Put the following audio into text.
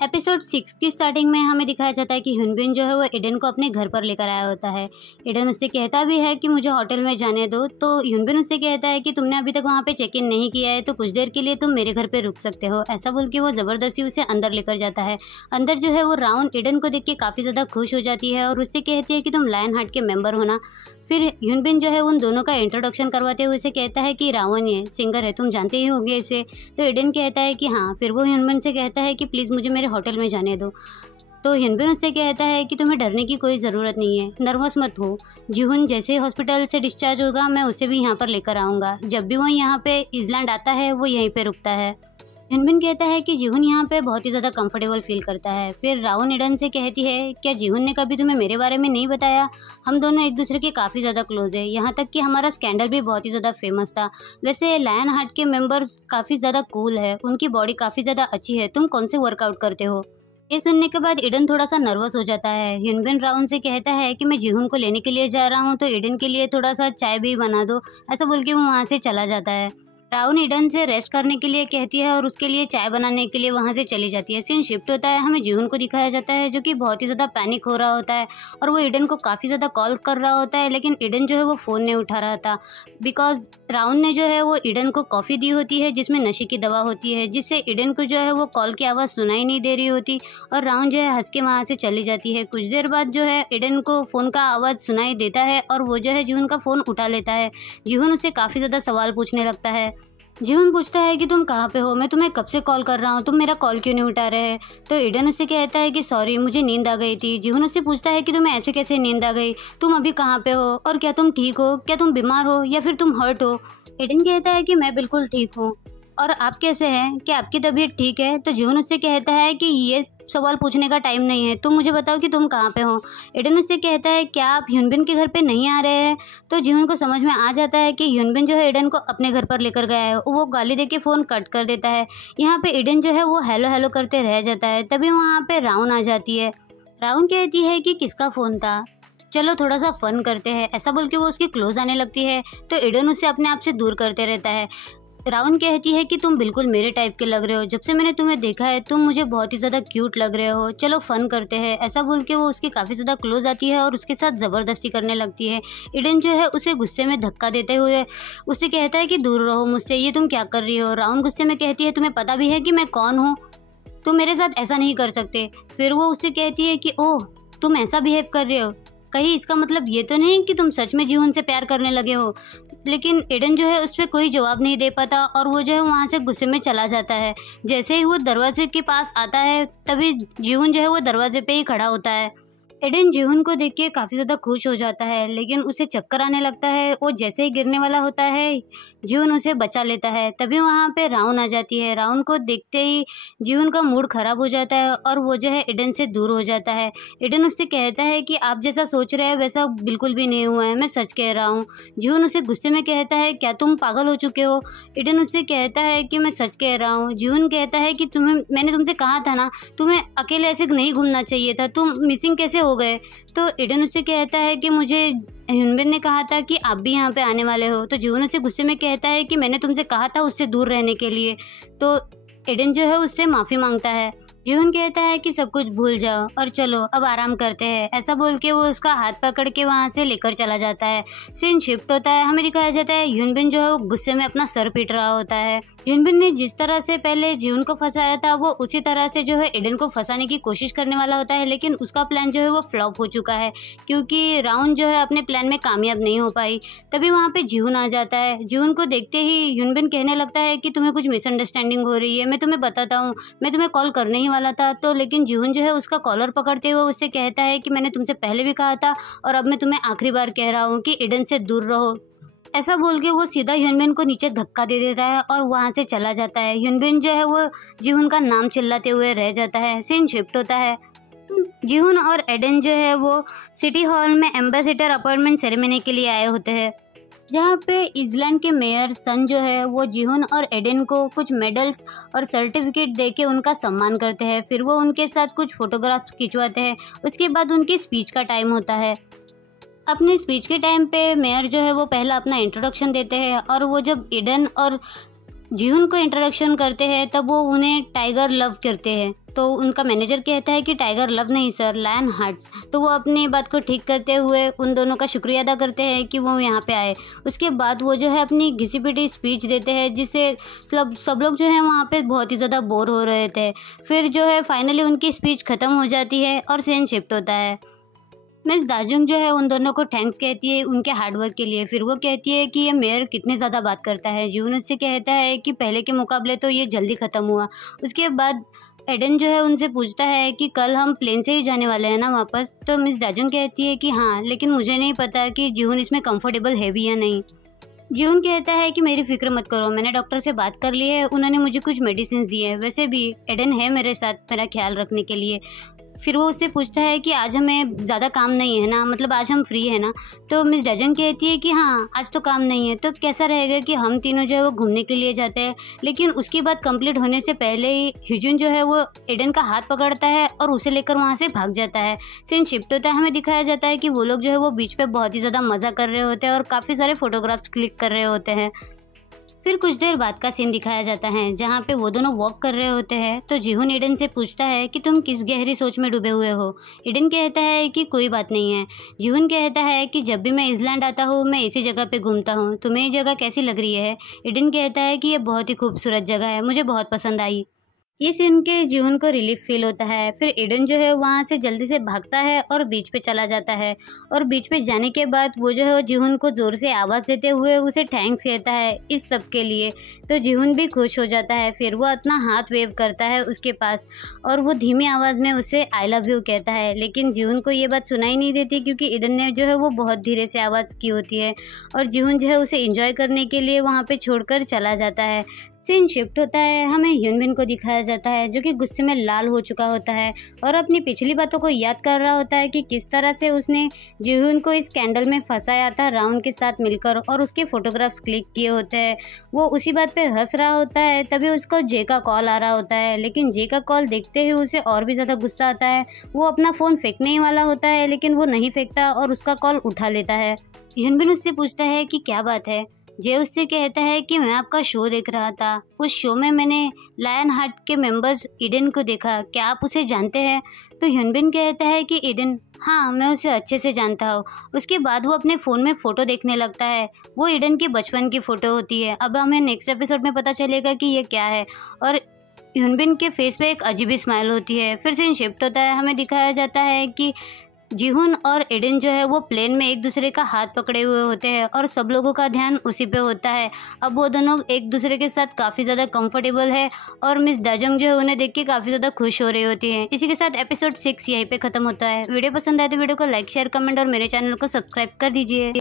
Episode 6 की starting में हमें दिखाया जाता है कि ह्युनबिन जो है वो एडन को अपने घर पर लेकर आया होता है। एडन उससे कहता भी है कि मुझे होटल में जाने दो, तो ह्युनबिन उससे कहता है कि तुमने अभी तक वहाँ पे चेक इन नहीं किया है तो कुछ देर के लिए तुम मेरे घर पे रुक सकते हो। ऐसा बोल के वो ज़बरदस्ती उसे अंदर लेकर जाता है। अंदर जो है वो राउन एडन को देख के काफ़ी ज़्यादा खुश हो जाती है और उससे कहती है कि तुम लायन हार्ट के मेंबर हो ना। फिर ह्युनबिन जो है उन दोनों का इंट्रोडक्शन करवाते हुए उसे कहता है कि रावण ये सिंगर है, तुम जानते ही होगे इसे। तो एडन कहता है कि हाँ। फिर वो ह्युनबिन से कहता है कि प्लीज़ मुझे मेरे होटल में जाने दो। तो ह्युनबिन उससे कहता है कि तुम्हें डरने की कोई ज़रूरत नहीं है, नर्वस मत हो। जीहुन जैसे ही हॉस्पिटल से डिस्चार्ज होगा मैं उसे भी यहाँ पर लेकर आऊँगा। जब भी वो यहाँ पे ईज़लैंड आता है वो यहीं पर रुकता है। ह्युनबिन कहता है कि जीहुन यहाँ पे बहुत ही ज़्यादा कंफर्टेबल फील करता है। फिर रावण एडन से कहती है, क्या जीहुन ने कभी तुम्हें मेरे बारे में नहीं बताया? हम दोनों एक दूसरे के काफ़ी ज़्यादा क्लोज है, यहाँ तक कि हमारा स्कैंडल भी बहुत ही ज़्यादा फेमस था। वैसे लायन हार्ट के मेंबर्स काफ़ी ज़्यादा कूल है, उनकी बॉडी काफ़ी ज़्यादा अच्छी है, तुम कौन से वर्कआउट करते हो? ये सुनने के बाद एडन थोड़ा सा नर्वस हो जाता है। ह्युनबिन राउन से कहता है कि मैं जीहुन को लेने के लिए जा रहा हूँ, तो एडन के लिए थोड़ा सा चाय भी बना दो। ऐसा बोल के वो वहाँ से चला जाता है। राउन एडन से रेस्ट करने के लिए कहती है और उसके लिए चाय बनाने के लिए वहाँ से चली जाती है। सीन शिफ्ट होता है, हमें जीहुन को दिखाया जाता है जो कि बहुत ही ज़्यादा पैनिक हो रहा होता है और वो एडन को काफ़ी ज़्यादा कॉल कर रहा होता है, लेकिन एडन जो है वो फ़ोन नहीं उठा रहा था बिकॉज राउन ने जो है वो एडन को कॉफ़ी दी होती है जिसमें नशे की दवा होती है, जिससे एडन को जो है वो कॉल की आवाज़ सुनाई नहीं दे रही होती और राउन जो है हंस के वहाँ से चली जाती है। कुछ देर बाद जो है एडन को फ़ोन का आवाज़ सुनाई देता है और वो जो है जीहुन का फ़ोन उठा लेता है। जीहुन उससे काफ़ी ज़्यादा सवाल पूछने लगता है। जीहुन पूछता है कि तुम कहाँ पे हो, मैं तुम्हें कब से कॉल कर रहा हूँ, तुम मेरा कॉल क्यों नहीं उठा रहे हैं? तो एडन उससे कहता है कि सॉरी मुझे नींद आ गई थी। जीहुन उससे पूछता है कि तुम्हें ऐसे कैसे नींद आ गई, तुम अभी कहाँ पे हो और क्या तुम ठीक हो, क्या तुम बीमार हो या फिर तुम हर्ट हो? एडन कहता है कि मैं बिल्कुल ठीक हूँ और आप कैसे हैं, क्या आपकी तबीयत ठीक है? तो जीहुन उससे कहता है कि ये सवाल पूछने का टाइम नहीं है, तुम मुझे बताओ कि तुम कहाँ पे हो। एडन उससे कहता है क्या आप ह्युनबिन के घर पे नहीं आ रहे हैं? तो जीहुन को समझ में आ जाता है कि ह्युनबिन जो है एडन को अपने घर पर लेकर गया है। वो गाली दे के फ़ोन कट कर देता है। यहाँ पे एडन जो है वो हेलो हेलो करते रह जाता है। तभी वहाँ पे राउन आ जाती है। राउन कहती है कि किसका फ़ोन था, चलो थोड़ा सा फन करते हैं। ऐसा बोल के वो उसके क्लोज आने लगती है तो एडन उसे अपने आप से दूर करते रहता है। राउन कहती है कि तुम बिल्कुल मेरे टाइप के लग रहे हो, जब से मैंने तुम्हें देखा है तुम मुझे बहुत ही ज़्यादा क्यूट लग रहे हो, चलो फन करते हैं। ऐसा बोल के वो उसके काफ़ी ज़्यादा क्लोज आती है और उसके साथ ज़बरदस्ती करने लगती है। एडन जो है उसे गुस्से में धक्का देते हुए उससे कहता है कि दूर रहो मुझसे, ये तुम क्या कर रही हो? राउन गुस्से में कहती है तुम्हें पता भी है कि मैं कौन हूँ, तुम मेरे साथ ऐसा नहीं कर सकते। फिर वो उससे कहती है कि ओह तुम ऐसा बिहेव कर रहे हो, कहीं इसका मतलब ये तो नहीं कि तुम सच में जीहुन से प्यार करने लगे हो? लेकिन एडन जो है उस पर कोई जवाब नहीं दे पाता और वो जो है वहाँ से गुस्से में चला जाता है। जैसे ही वो दरवाजे के पास आता है तभी जीहुन जो है वो दरवाजे पे ही खड़ा होता है। एडन जीहुन को देख के काफ़ी ज़्यादा खुश हो जाता है, लेकिन उसे चक्कर आने लगता है। वो जैसे ही गिरने वाला होता है जीहुन उसे बचा लेता है। तभी वहाँ पे राउन आ जाती है। राउन को देखते ही जीहुन का मूड ख़राब हो जाता है और वो जो है एडन से दूर हो जाता है। एडन उससे कहता है कि आप जैसा सोच रहे हैं वैसा बिल्कुल भी नहीं हुआ है, मैं सच कह रहा हूँ। जीहुन उसे गुस्से में कहता है क्या तुम पागल हो चुके हो? एडन उससे कहता है कि मैं सच कह रहा हूँ। जीहुन कहता है कि मैंने तुमसे कहा था ना, तुम्हें अकेले ऐसे नहीं घूमना चाहिए था, तुम मिसिंग कैसे हो गए? तो एडन उससे कहता है कि मुझे ह्युनबिन ने कहा था कि आप भी यहाँ पे आने वाले हो। तो जीहुन उससे गुस्से में कहता है कि मैंने तुमसे कहा था उससे दूर रहने के लिए। तो एडन जो है उससे माफ़ी मांगता है। जीहुन कहता है कि सब कुछ भूल जाओ और चलो अब आराम करते हैं। ऐसा बोल के वो उसका हाथ पकड़ के वहाँ से लेकर चला जाता है। सीन शिफ्ट होता है, हमें दिखाया जाता है ह्युनबिन जो है वो गुस्से में अपना सर पीट रहा होता है। ह्युनबिन ने जिस तरह से पहले जीहुन को फंसाया था वो उसी तरह से जो है एडन को फंसाने की कोशिश करने वाला होता है, लेकिन उसका प्लान जो है वो फ्लॉप हो चुका है क्योंकि राउन जो है अपने प्लान में कामयाब नहीं हो पाई। तभी वहाँ पे जीहुन आ जाता है। जीहुन को देखते ही ह्युनबिन कहने लगता है कि तुम्हें कुछ मिसअंडरस्टैंडिंग हो रही है, मैं तुम्हें बताता हूँ, मैं तुम्हें कॉल करने ही वाला था। तो लेकिन जीहुन जो है उसका कॉलर पकड़ते हुए उससे कहता है कि मैंने तुमसे पहले भी कहा था और अब मैं तुम्हें आखिरी बार कह रहा हूँ कि एडन से दूर रहो। ऐसा बोल के वो सीधा ह्युनबिन को नीचे धक्का दे देता है और वहाँ से चला जाता है। ह्युनबिन जो है वो जीहुन का नाम चिल्लाते हुए रह जाता है। सीन शिफ्ट होता है, जीहुन और एडन जो है वो सिटी हॉल में एम्बेसडर अपॉइंटमेंट सेरेमनी के लिए आए होते हैं, जहाँ पे ईज़लैंड के मेयर सन जो है वो जीहुन और एडन को कुछ मेडल्स और सर्टिफिकेट देके उनका सम्मान करते हैं। फिर वो उनके साथ कुछ फोटोग्राफ्स खिंचवाते हैं। उसके बाद उनकी स्पीच का टाइम होता है। अपने स्पीच के टाइम पे मेयर जो है वो पहला अपना इंट्रोडक्शन देते हैं और वो जब एडन और जीहुन को इंट्रोडक्शन करते हैं तब वो उन्हें टाइगर लव करते हैं। तो उनका मैनेजर कहता है कि टाइगर लव नहीं सर, लायन हार्ट्स। तो वो अपनी बात को ठीक करते हुए उन दोनों का शुक्रिया अदा करते हैं कि वो यहाँ पे आए। उसके बाद वो जो है अपनी घिसी पिटी स्पीच देते हैं, जिससे सब लोग जो है वहाँ पे बहुत ही ज़्यादा बोर हो रहे थे। फिर जो है फाइनली उनकी स्पीच ख़त्म हो जाती है और सीन शिफ्ट होता है। मिस दाजुंग जो है उन दोनों को थैंक्स कहती है उनके हार्डवर्क के लिए। फिर वो कहती है कि ये मेयर कितने ज़्यादा बात करता है। जीवन उससे कहता है कि पहले के मुकाबले तो ये जल्दी ख़त्म हुआ। उसके बाद एडन जो है उनसे पूछता है कि कल हम प्लेन से ही जाने वाले हैं ना वापस। तो मिस दाजुंग कहती है कि हाँ, लेकिन मुझे नहीं पता कि जीवन इसमें कंफर्टेबल है भी या नहीं। जीवन कहता है कि मेरी फिक्र मत करो, मैंने डॉक्टर से बात कर ली है, उन्होंने मुझे कुछ मेडिसिन दिए हैं। वैसे भी एडन है मेरे साथ मेरा ख्याल रखने के लिए। फिर वो उससे पूछता है कि आज हमें ज़्यादा काम नहीं है ना, मतलब आज हम फ्री है ना। तो मिस डजन कहती है कि हाँ, आज तो काम नहीं है, तो कैसा रहेगा कि हम तीनों जो है वो घूमने के लिए जाते हैं। लेकिन उसकी बात कंप्लीट होने से पहले ही ह्यूजन जो है वो एडन का हाथ पकड़ता है और उसे लेकर वहाँ से भाग जाता है। सीन शिफ्ट होता है, हमें दिखाया जाता है कि वो लोग जो है वो बीच पे बहुत ही ज़्यादा मज़ा कर रहे होते हैं और काफ़ी सारे फोटोग्राफ्स क्लिक कर रहे होते हैं। फिर कुछ देर बाद का सीन दिखाया जाता है जहाँ पे वो दोनों वॉक कर रहे होते हैं। तो जीहुन ईडन से पूछता है कि तुम किस गहरी सोच में डूबे हुए हो। ईडन कहता है कि कोई बात नहीं है। जीहुन कहता है कि जब भी मैं इस्लैंड आता हूँ मैं इसी जगह पे घूमता हूँ, तुम्हें ये जगह कैसी लग रही है। ईडन कहता है कि ये बहुत ही खूबसूरत जगह है, मुझे बहुत पसंद आई। ये सुन के जीवन को रिलीफ फील होता है। फिर एडन जो है वहाँ से जल्दी से भागता है और बीच पे चला जाता है। और बीच पे जाने के बाद वो जो है जीवन को ज़ोर से आवाज़ देते हुए उसे थैंक्स कहता है इस सब के लिए। तो जीवन भी खुश हो जाता है। फिर वो अपना हाथ वेव करता है उसके पास और वो धीमी आवाज़ में उसे आई लव यू कहता है। लेकिन जीवन को ये बात सुनाई नहीं देती क्योंकि एडन ने जो है वो बहुत धीरे से आवाज़ की होती है और जीवन जो है उसे इंजॉय करने के लिए वहाँ पर छोड़कर चला जाता है। सीन शिफ्ट होता है, हमें ह्यूनबिन को दिखाया जाता है जो कि गुस्से में लाल हो चुका होता है और अपनी पिछली बातों को याद कर रहा होता है कि किस तरह से उसने जीहुन को इस कैंडल में फंसाया था राउंड के साथ मिलकर और उसके फोटोग्राफ्स क्लिक किए होते हैं। वो उसी बात पे हंस रहा होता है, तभी उसको जे का कॉल आ रहा होता है। लेकिन जे का कॉल देखते ही उसे और भी ज़्यादा गुस्सा आता है। वो अपना फ़ोन फेंकने ही वाला होता है लेकिन वो नहीं फेंकता और उसका कॉल उठा लेता है। ह्यूनबिन उससे पूछता है कि क्या बात है। जे उससे कहता है कि मैं आपका शो देख रहा था, उस शो में मैंने लायन हार्ट के मेंबर्स ईडन को देखा, क्या आप उसे जानते हैं। तो ह्यूनबिन कहता है कि ईडन, हाँ मैं उसे अच्छे से जानता हूँ। उसके बाद वो अपने फ़ोन में फ़ोटो देखने लगता है। वो ईडन की बचपन की फ़ोटो होती है। अब हमें नेक्स्ट एपिसोड में पता चलेगा कि ये क्या है। और ह्यूनबिन के फेस पे एक अजीब स्माइल होती है। फिर सीन शिफ्ट होता है, हमें दिखाया जाता है कि जीहुन और एडन जो है वो प्लेन में एक दूसरे का हाथ पकड़े हुए होते हैं और सब लोगों का ध्यान उसी पे होता है। अब वो दोनों एक दूसरे के साथ काफ़ी ज़्यादा कंफर्टेबल है और मिस दाजंग जो है उन्हें देख के काफ़ी ज़्यादा खुश हो रही होती है। इसी के साथ एपिसोड 6 यहीं पे ख़त्म होता है। वीडियो पसंद आए तो वीडियो को लाइक शेयर कमेंट और मेरे चैनल को सब्सक्राइब कर दीजिए।